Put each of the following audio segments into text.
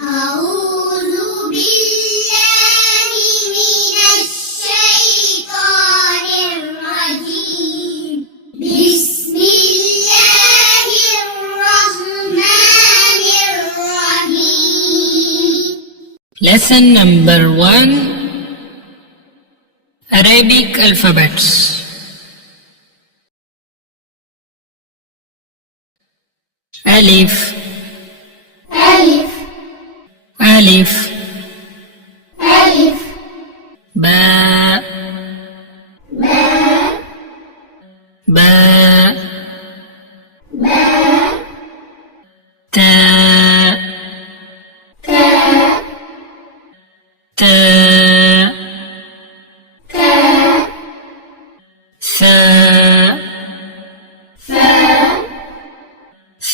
أعوذ بالله من الشيطان الرجيم. بسم الله الرحمن الرحيم. Lesson number 1, Arabic alphabets. Alif, ألف Alif, ألف Ba, باء Ba, باء Ta, تاء Ta, تاء Tha, ثاء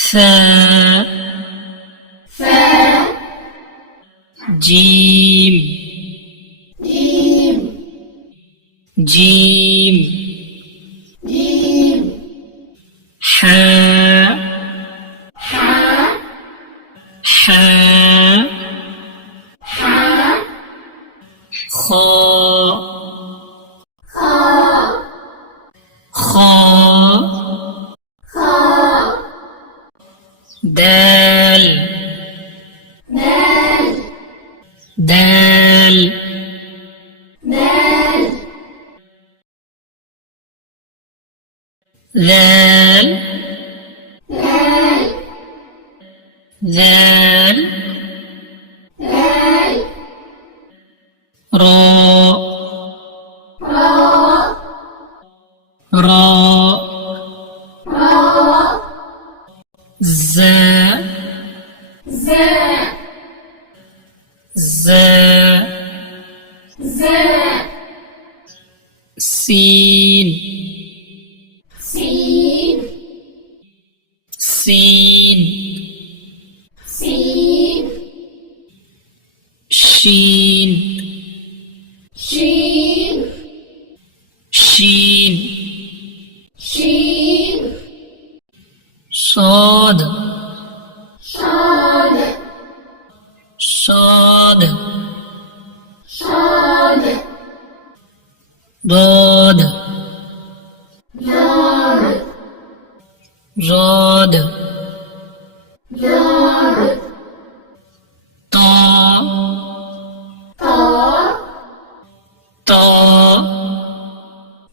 Tha, ثاء Jim, جيم Jim, جيم Ha, حاء Ha, حاء Kha, خاء Kha, خاء Dal, دال Dal, دال Dal, دال Dal, دال Ra, راء Ra, راء Za, زاء Za, زاء Sin, سين Sin, سين Shin, شين Shin, شين Sad, صاد Sad, صاد Dad, ضاد Rad, ضاد Ta, طاء Ta,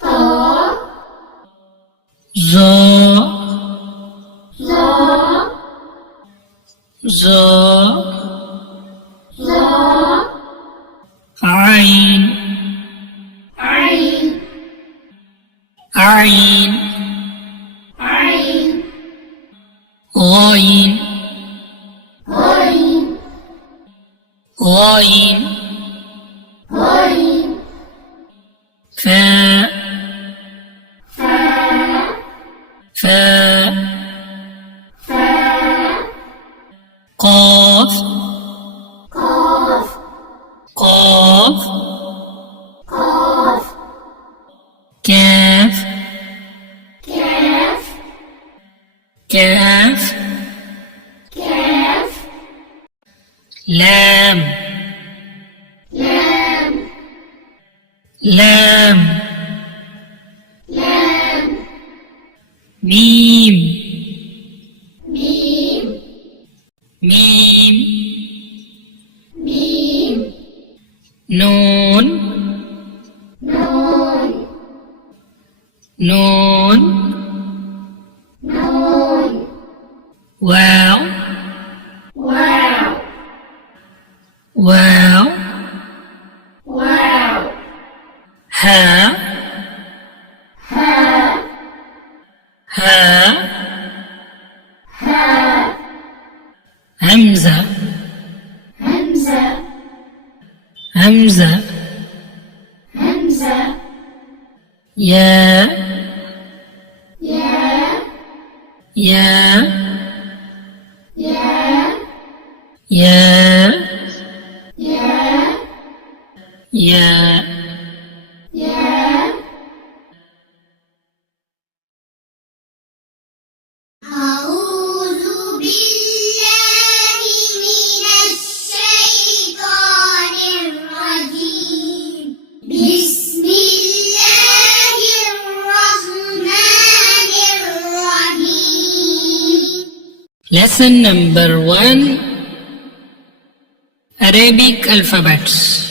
طاء Za, ظاء Za, ظاء Ain, عين Ain, عين Ghain, غين Ghain, غين Fa, فاء Fa, فاء Qaf, قاف Qaf, قاف Kaf, كاف Kaf, كاف Lam, لام Lam, لام Mim, ميم Mim, ميم Nun, نون Nun, نون Wow, واو Wow, واو Ha, ها Ha, ها Hamza, همزة Hamza, همزة Ya, يا Ya, يا Ya, يا Ya, يا أعوذ بالله من الشيطان Lesson number 1, Arabic alphabets.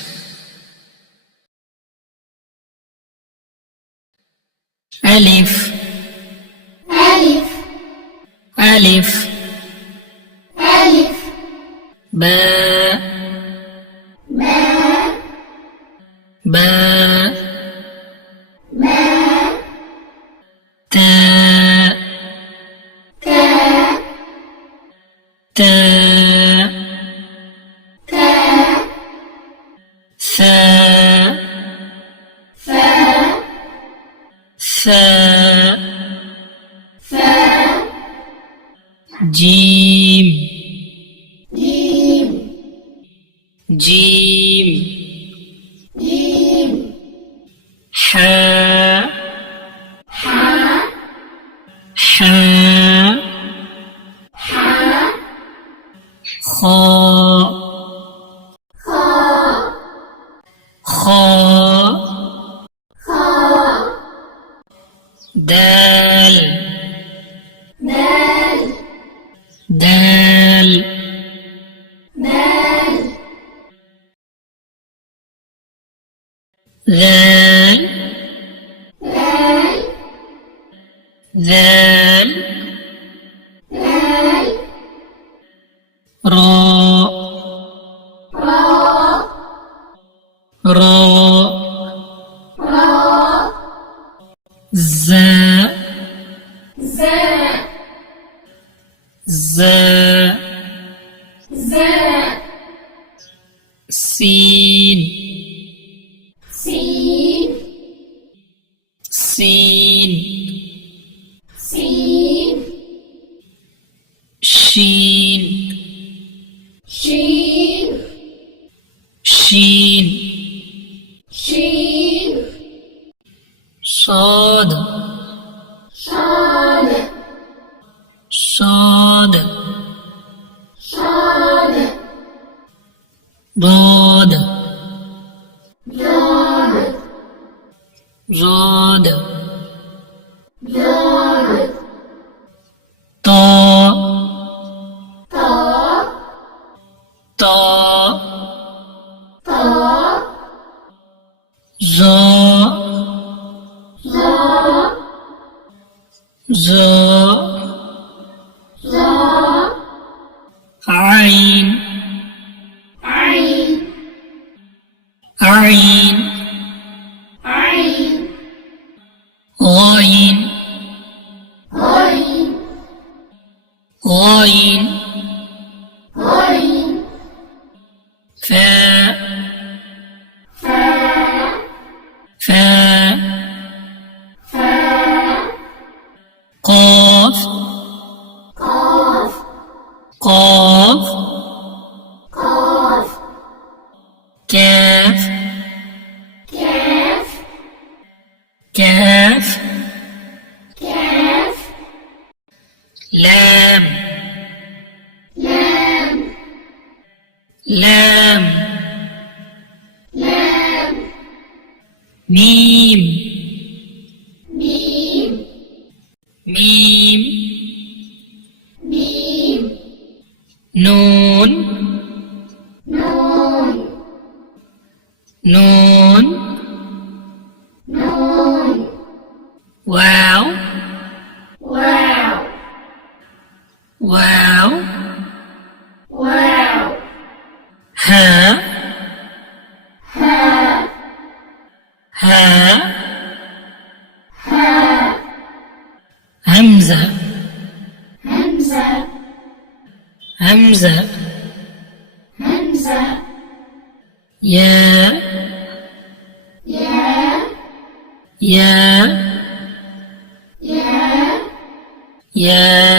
Alif, ألف Alif, ألف Ba, باء Ba, باء Ta, تاء Ta, تاء Tha, فاء Tha, فاء Jim, جيم Jim, جيم Ha, حاء Ha, حاء Kha, خاء Kha, خاء Dal, دال Dal, دال Zal, دال Zal, دال Ra, راء Ra, راء Za, زاء Za, زاء Sin, سين Sin, سين Shin, شين Shin, شين Sad, شاد Sad, شاد Dad, جاد Zad, جاد Ta, طاء Ta, طاء Za, ظاء Za, ظاء Ain, عين Ain, عين Ghain, غين Ghain, غين Fa, فاء Fa, فاء Qaf, قاف Qaf, قاف Kaf, كاف Kaf, كاف Lam, لام Lam, لام Mim, ميم Mim, ميم Nun, نون Nun, نون Wow, واو Wow, واو Ha, ها Ha, ها Hamza, همزة Hamza, همزة Ya, يا Ya, يا Ya,